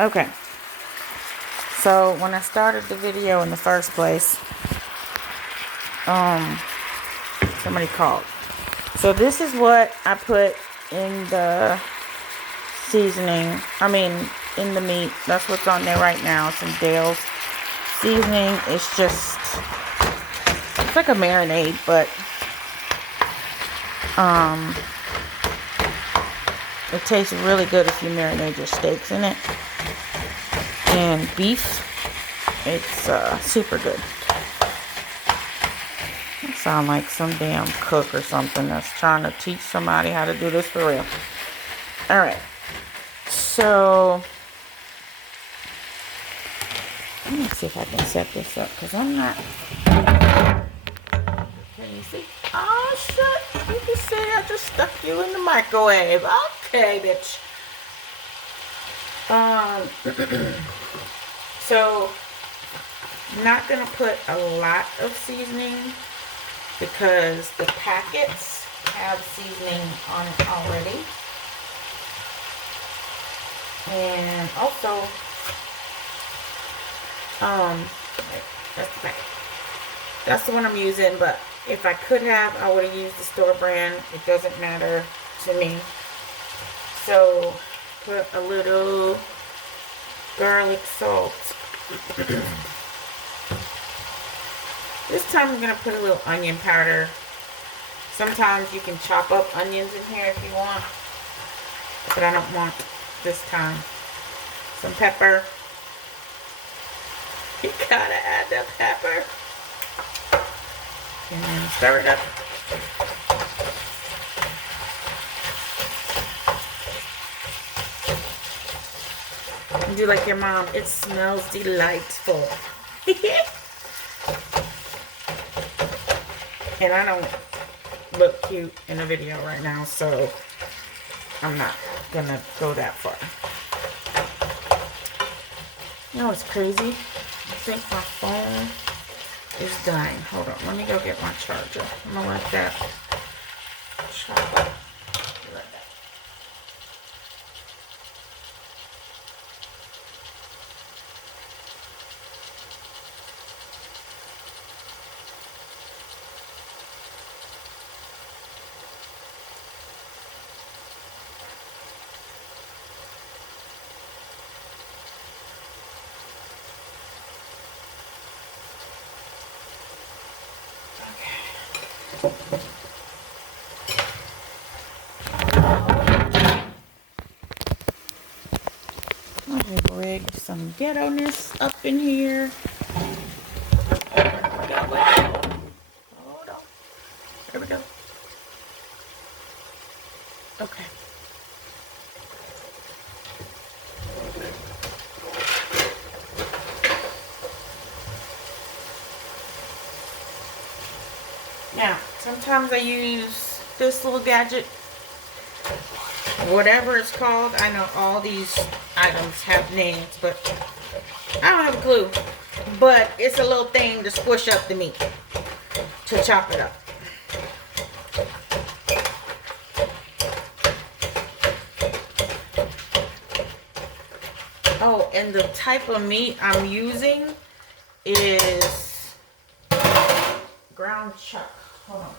Okay. So when I started the video in the first place, somebody called. So this is what I put in the seasoning. In the meat. That's what's on there right now. Some Dale's seasoning. It's like a marinade, but it tastes really good if you marinate your steaks in it. And beef, it's super good. I sound like some damn cook or something that's trying to teach somebody how to do this for real. Alright, so let me see if I can set this up, because I'm not. Can you see? Oh shit, you can see I just stuck you in the microwave. Okay, bitch. So I'm not gonna put a lot of seasoning because the packets have seasoning on it already. And also, that's the packet. That's the one I'm using, but if I could have, I would have used the store brand. It doesn't matter to me. So, put a little garlic salt. This time I'm going to put a little onion powder. Sometimes you can chop up onions in here if you want, but I don't want this time. Some pepper. You gotta add the pepper. And then stir it up. And do like your mom. It smells delightful. And I don't look cute in the video right now, so I'm not gonna go that far. You know what's crazy? I think my phone is dying. Hold on, let me go get my charger. I'm gonna let that charge. Let me rig some ghetto-ness up in here. Hold on. There we go. Okay. Now, sometimes I use this little gadget, whatever it's called. I know all these items have names, but I don't have a clue. But it's a little thing to squish up the meat, to chop it up. Oh, and the type of meat I'm using is ground chuck. Hold on.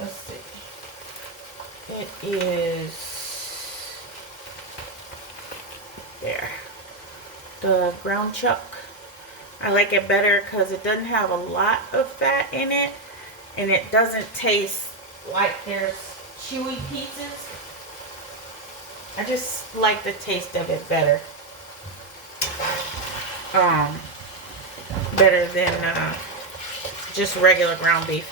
Let's see. It is there. The ground chuck. I like it better because it doesn't have a lot of fat in it, and it doesn't taste like there's chewy pieces. I just like the taste of it better. Better than just regular ground beef.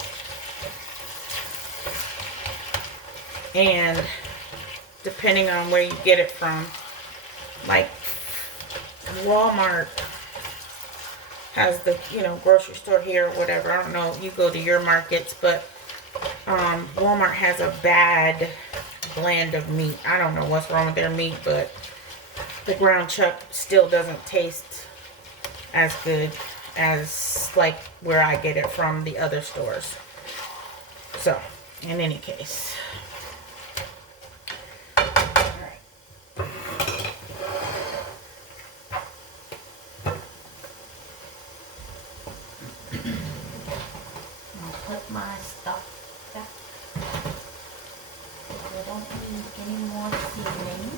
And depending on where you get it from, like Walmart has the, grocery store here or whatever. I don't know if you go to your markets, but Walmart has a bad blend of meat. I don't know what's wrong with their meat, but the ground chuck still doesn't taste as good as like where I get it from the other stores. So, in any case, don't need any more seasoning.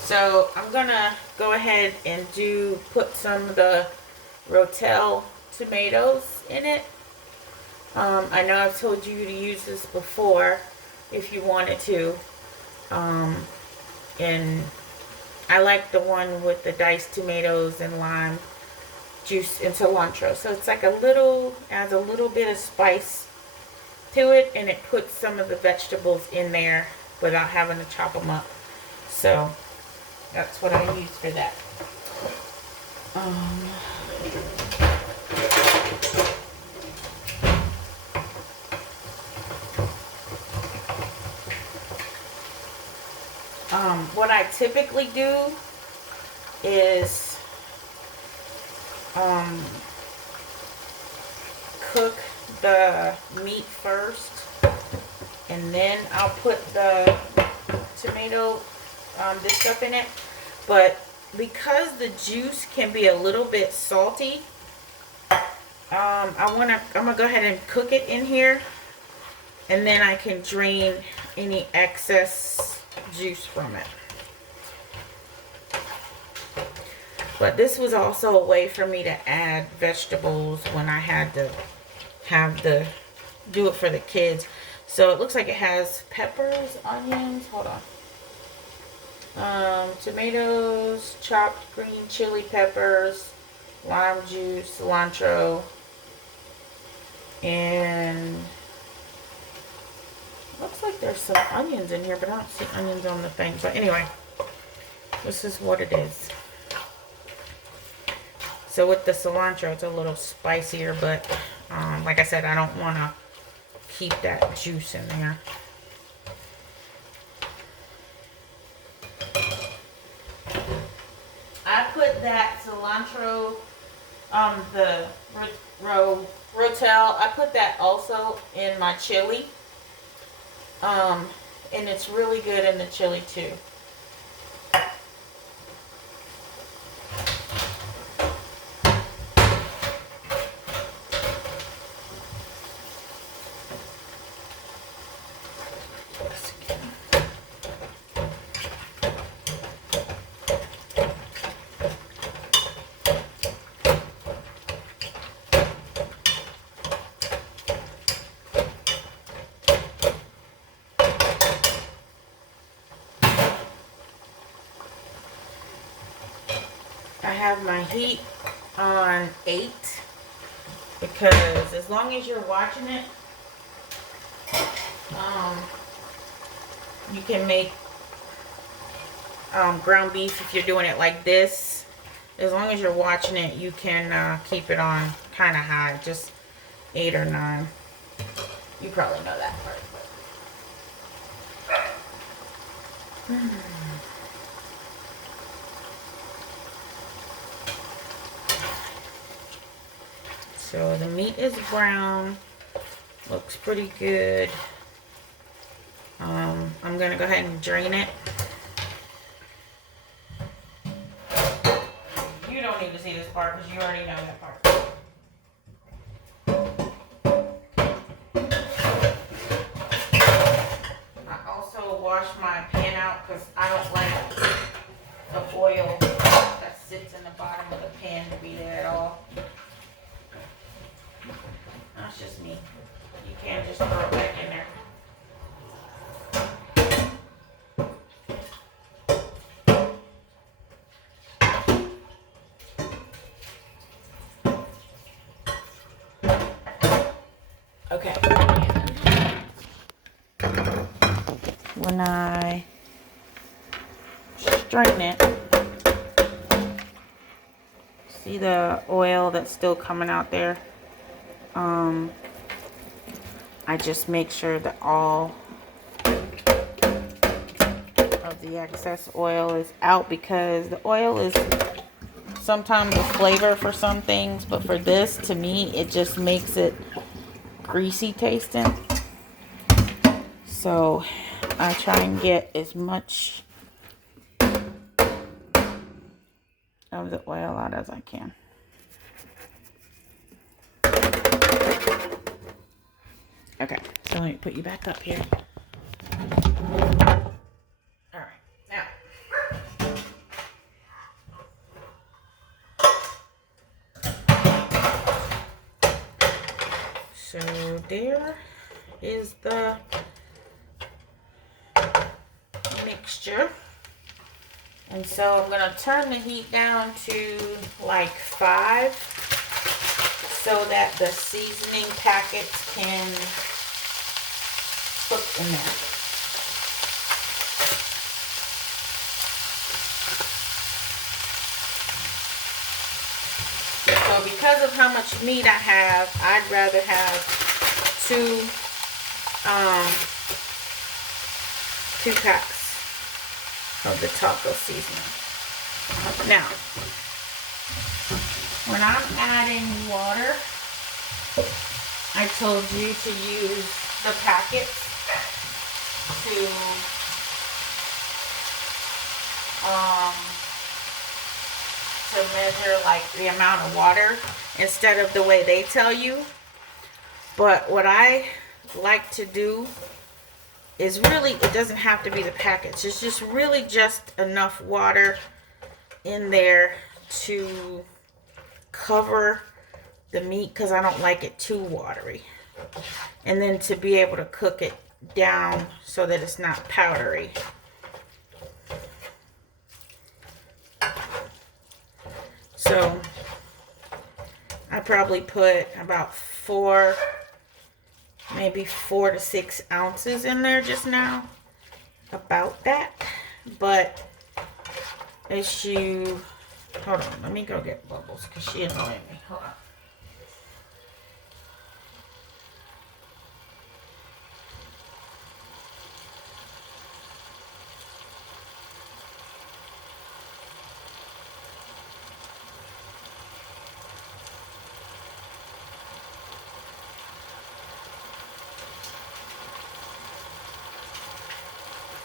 So I'm gonna go ahead and put some of the Rotel tomatoes in it. I know I've told you to use this before if you wanted to. And I like the one with the diced tomatoes and lime juice and cilantro. So it's like adds a little bit of spice to it, and it puts some of the vegetables in there without having to chop them up. So that's what I use for that. What I typically do is cook the meat first, and then I'll put the tomato, this stuff in it. But because the juice can be a little bit salty, I'm gonna go ahead and cook it in here, and then I can drain any excess juice from it. But this was also a way for me to add vegetables when I had to do it for the kids. So it looks like it has peppers, onions, hold on, tomatoes, chopped green chili peppers, lime juice, cilantro, and looks like there's some onions in here, but I don't see onions on the thing. But anyway, this is what it is. So with the cilantro, it's a little spicier, but like I said, I don't want to keep that juice in there. I put that cilantro, the Rotel, I put that also in my chili. And it's really good in the chili too. I have my heat on 8 because as long as you're watching it, you can make ground beef if you're doing it like this. As long as you're watching it, you can keep it on kind of high, just 8 or 9. You probably know that part. But. So the meat is brown, looks pretty good. I'm gonna go ahead and drain it. You don't need to see this part because you already know that part. I also wash my pan out because I don't like the oil that sits in the bottom of the pan to be there at all. That's just me. You can't just throw it back in there. Okay. When I strain it, see the oil that's still coming out there? I just make sure that all of the excess oil is out, because the oil is sometimes a flavor for some things, but for this, to me, it just makes it greasy tasting. So I try and get as much of the oil out as I can. Okay, so let me put you back up here. All right, now. So there is the mixture. And so I'm going to turn the heat down to like 5 so that the seasoning packets can cook in there. So because of how much meat I have, I'd rather have two packs of the taco seasoning. Now, when I'm adding water, I told you to use the packets to measure like the amount of water instead of the way they tell you. But what I like to do is really, it doesn't have to be the packets. It's just really just enough water in there to cover the meat because I don't like it too watery. And then to be able to cook it down so that it's not powdery. So I probably put about 4, maybe 4 to 6 ounces in there just now. About that. But as you, hold on, let me go get Bubbles because she annoying me. Hold on.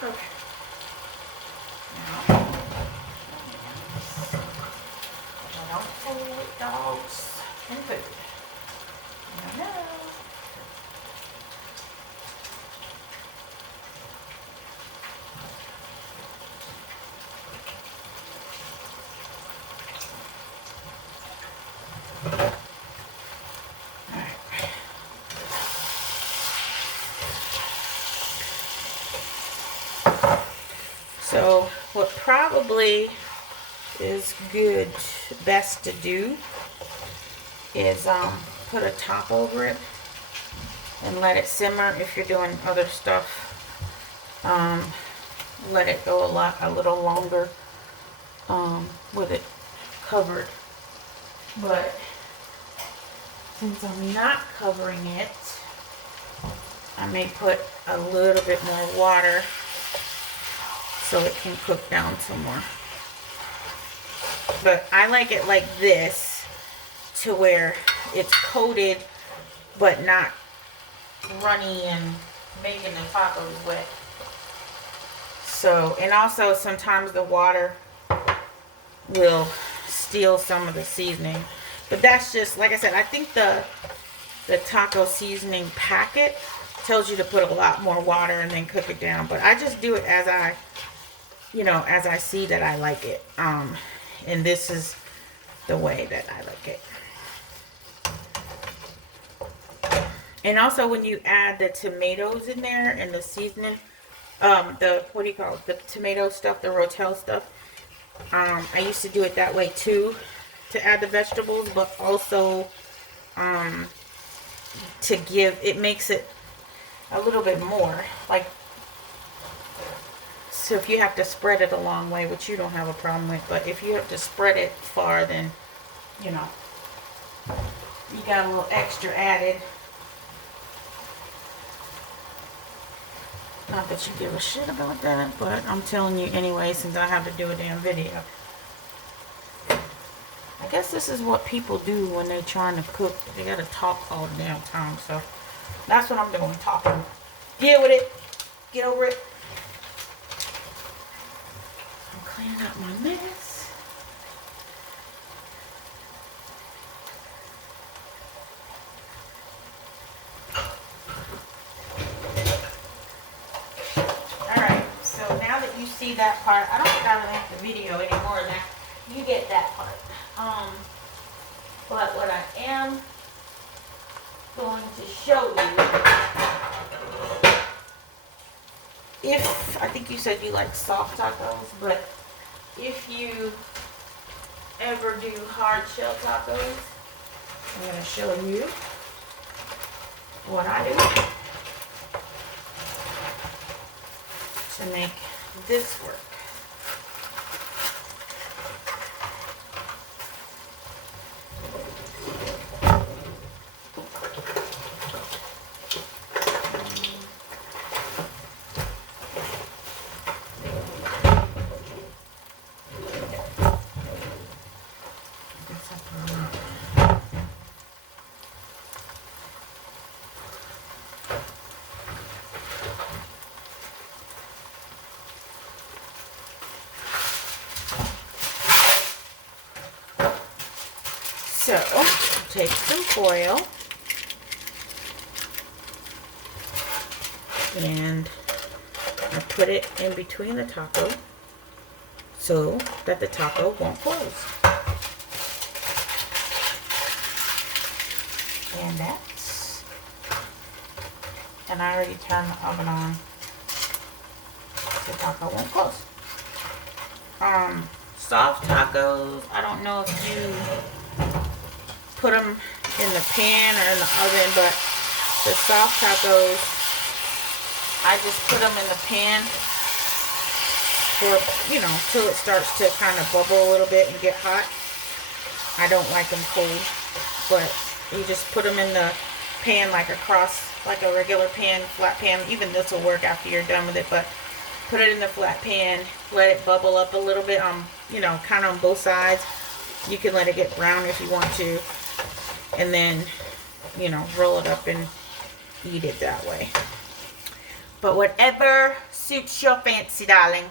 Okay. Now, I don't fool with dogs and food. No, no. So what probably is good, best to do is put a top over it and let it simmer. If you're doing other stuff, let it go a little longer with it covered. But since I'm not covering it, I may put a little bit more water so it can cook down some more. But I like it like this, to where it's coated but not runny and making the tacos wet. So, and also sometimes the water will steal some of the seasoning. But that's just, like I said, I think the taco seasoning packet tells you to put a lot more water and then cook it down. But I just do it as I, as I see that I like it. And this is the way that I like it. And also when you add the tomatoes in there and the seasoning, the, what do you call it? The tomato stuff, the Rotel stuff. I used to do it that way too, to add the vegetables, but also to give, it makes it a little bit more. Like, so if you have to spread it a long way, which you don't have a problem with, but if you have to spread it far, then, you got a little extra added. Not that you give a shit about that, but I'm telling you anyway, since I have to do a damn video. I guess this is what people do when they're trying to cook. They gotta talk all the damn time, so that's what I'm doing, talking. Deal with it. Get over it. I'm cleaning up my mess. see that part. I don't think I really have the video anymore. Now you get that part. But what I am going to show you, if I think you said you like soft tacos, but if you ever do hard shell tacos, I'm going to show you what I do to make this work. So, take some foil and I put it in between the taco so that the taco won't close. And I already turned the oven on so the taco won't close. Soft tacos, I don't know if you put them in the pan or in the oven, but the soft tacos, I just put them in the pan for, you know, till it starts to kind of bubble a little bit and get hot. I don't like them cold, but you just put them in the pan like a regular pan, flat pan. Even this will work after you're done with it, but put it in the flat pan, let it bubble up a little bit on, you know, kind of on both sides. You can let it get brown if you want to, and then, you know, roll it up and eat it that way. But whatever suits your fancy, darling.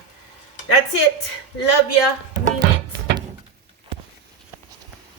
That's it. Love ya.